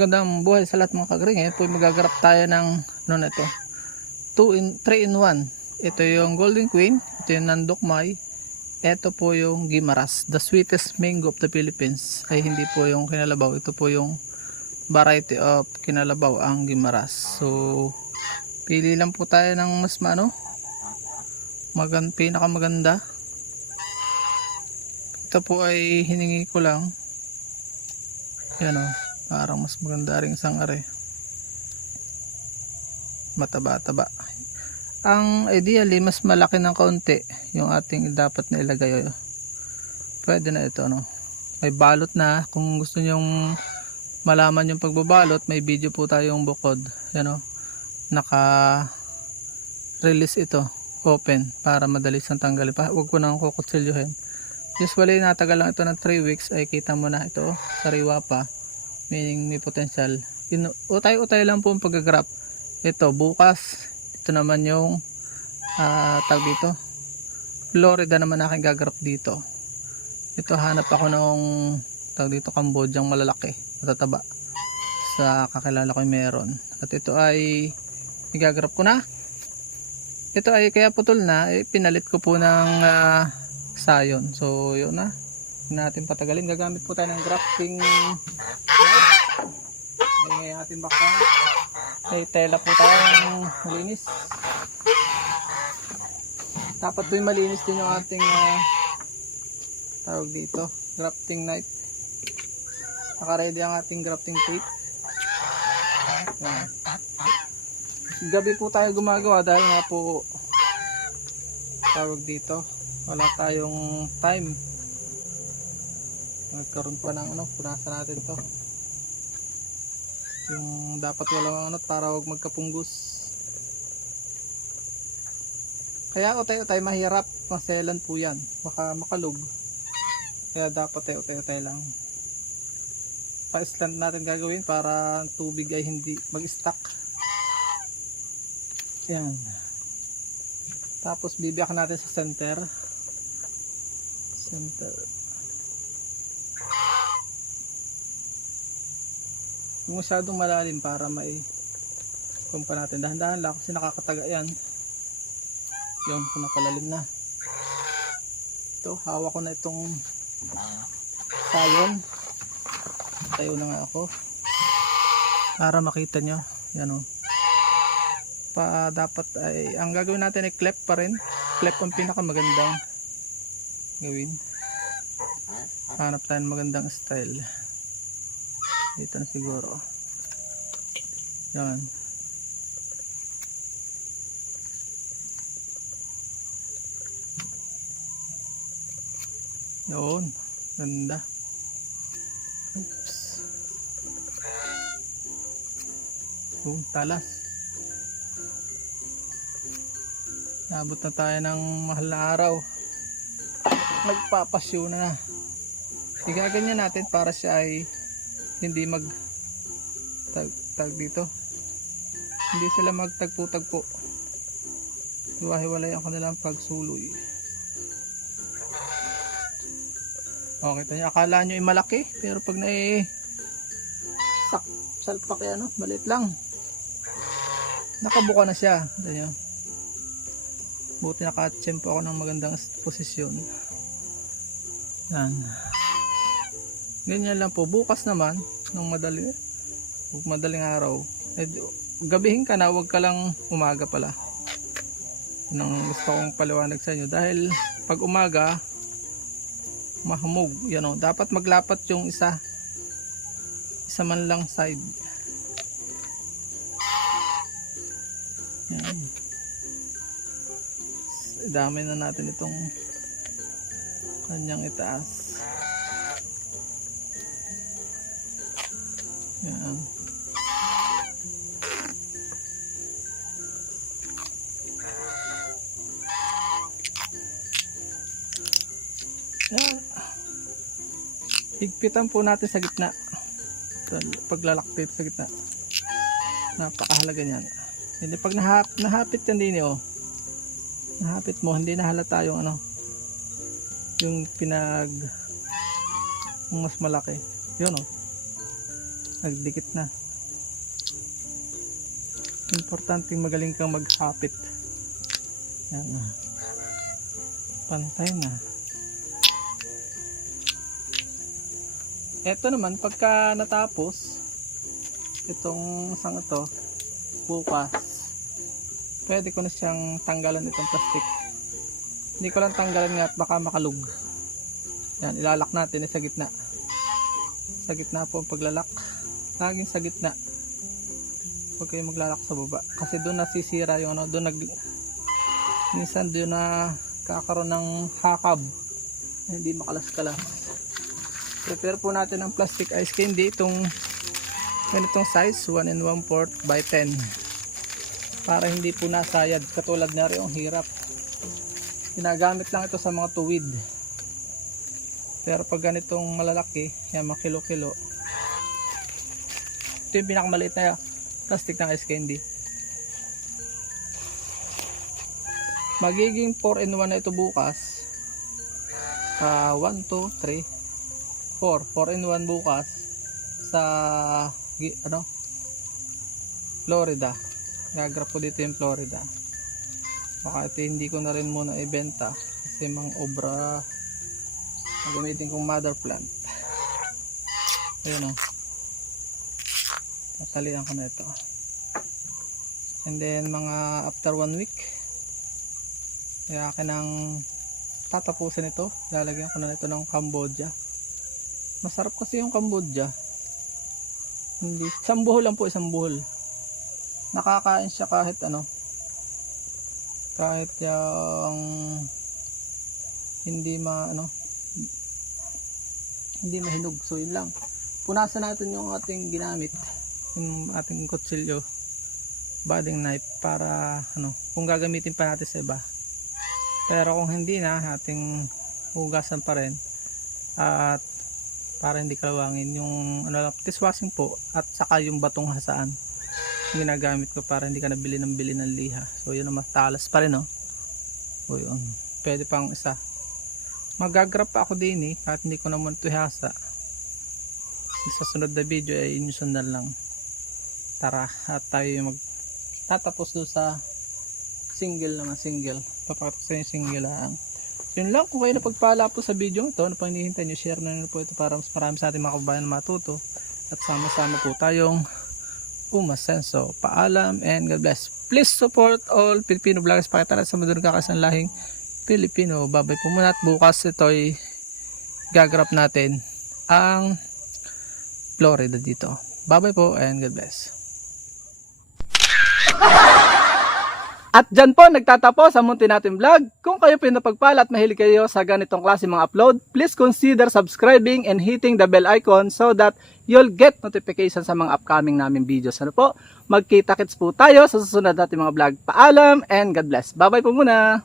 magandang buhay sa lahat mga kagring. Ngayon po magagarap tayo ng ano na ito, 3 in 1. Ito yung Golden Queen, ito yung Nandokmay, ito po yung Guimaras, the sweetest mango of the Philippines. Ay hindi po yung Kinalabaw, ito po yung variety of Kinalabaw, ang Guimaras. So pili lang po tayo ng mas pinakamaganda. Ito po ay hiningi ko lang, yan o, parang mas maganda rin isang are, mataba-taba. Ang ideally mas malaki ng kaunti yung ating dapat na ilagay. Pwede na ito, no? May balot na. Kung gusto nyong malaman yung pagbabalot, may video po tayong bukod, yan o, naka release ito, open, para madali siyang tanggalin pa. Huwag ko nang kukutsilyohin. Usually natagal lang ito ng 3 weeks, ay kita mo na ito, sariwa pa, meaning may potential. Utay-utay lang po ang pag-grap. Ito bukas, ito naman yung tag dito, Florida naman aking gagrap dito. Ito hanap ako ng tag dito, Cambodiang malalaki, matataba, sa kakilala ko meron. At ito ay igagrap ko na. Ito ay kaya putol na, pinalit ko po ng sayon. So yun na, natin patagalin. Gagamit po tayo ng grafting ay ating bakang, ay tela po tayo malinis. Dapat po yung malinis din yung ating tawag dito, grafting knife. Naka-ready ang ating grafting tape. Yan. Gabi po tayo gumagawa dahil nga po tawag dito, wala tayong time. Nagkaroon pa ng punasan natin to, yung dapat walang para wag magkapunggos. Kaya utay-utay mahirap, maselan po yan, baka makalog. Kaya dapat utay-utay lang. Pa-stand natin gagawin para tubig ay hindi mag-stuck. Yan. Tapos bibiyak natin sa center. Yung masyadong malalim para may kumpa natin. Dahan-dahan lang kasi nakakataga yan. Yun, kung napalalim na. Ito, hawak ko na itong sayon. Tayo na nga ako para makita nyo. Yan o. Dapat ay ang gagawin natin ay clef pa rin. Clef ang pinakamagandang gawin. Hanap tayo ng magandang style. Dito na siguro. Yan. Yun. Ganda. Oops. Talas. Nabot na tayo ng mahal na araw. Nagpapasyo na. Igaganyan natin para siya ay hindi tag dito. Hindi sila magtagpo-tagpo. Hiwa-hiwalay ang kanilang pagsuloy. Okay, tayo. Akala nyo ay malaki, pero pag salpak yan, maliit lang. Nakabuka na siya. Ganyan. Buti nakatsempo ako ng magandang posisyon. Yan. Ganyan lang po. Bukas naman ng madaling araw, gabihin ka na, huwag ka lang umaga pala. Nang gusto kong paliwanag sa inyo, dahil pag umaga mahamog, dapat maglapat yung isa man lang side. Yan. Dami na natin itong kanyang itaas. Yan. Yan. Higpitan po natin sa gitna. Paglalaktit sa gitna. Napakahalaga niyan. Hindi pag nahapit yan din nahapit mo, hindi nahalata yung yung mas malaki. Yun nagdikit na. Importante magaling kang maghapit. Yan na. Pantay na. Ito naman, pagka natapos itong isang ito, bukas, pwede ko na siyang tanggalan itong plastic. Hindi ko lang tanggalan nga at baka makalug. Yan, ilalak natin sa gitna. Sa gitna po ang paglalak. Laging sa gitna. Huwag kayo maglalak sa baba. Kasi doon nasisira yung ano, doon minsan doon na kakaroon ng hakab. Hindi makalas-kalas. Prepare po natin ang plastic ice candy. Itong ganitong size, 1 1/4 by 10. Para hindi po nasayad. Katulad na rin yung hirap. Ginagamit lang ito sa mga tuwid. Pero pag ganitong malalaki, yan mga kilo-kilo, ito yung pinakamaliit na plastic ng ice candy. Magiging 4 in 1 na ito bukas. 1, 2, 3, 4 in 1 bukas sa ano, Florida. Gagrap ko dito yung Florida. Baka ito hindi ko na rin muna ibenta kasi mang obra gamitin kong mother plant. Ayun o, tatalian ko na ito. And then mga after 1 week, kaya akin ang tatapusin ito. Lalagyan ko na ito ng Cambodia. Masarap kasi yung Cambodia. Hindi, isang buhol lang po, isang buhol. Nakakain siya kahit ano, kahit yung hindi hindi mahinog. So yun lang, punasan natin yung ating ginamit, yung ating kutsilyo, budding knife, para ano, kung gagamitin pa natin sa iba. Pero kung hindi na, ating hugasan pa rin, at para hindi kalawangin yung ano lang, dishwashing po, at saka yung batong hasaan ginagamit ko para hindi ka nabili ng liha. So yun, matalas pa rin, no? So yun, pwede pang isa. Magagrap pa ako din kahit hindi ko naman ito ihasa. Sa sunod na video ay inyo sundan lang. Tara, at tayo yung magtatapos doon sa single naman, single. Papakita sa yung single lang. So yun lang, kung kayo napagpala po sa video ito, ano pang hinihintay nyo, share na nyo po ito para mas marami sa ating mga kababayan na matuto. At sama-sama po tayong umasenso. Paalam and God bless. Please support all Filipino vloggers. Pakita sa mundo ng kakasan lahing Pilipino. Babay po muna, at bukas ito'y gagrap natin ang Florida dito. Babay po and God bless. At dyan po nagtatapos ang munti natin vlog. Kung kayo pinapagpala at mahilig kayo sa ganitong klase mga upload, please consider subscribing and hitting the bell icon so that you'll get notification sa mga upcoming namin videos. Ano po? Magkita-kits po tayo sa susunod natin mga vlog. Paalam and God bless. Bye bye po muna.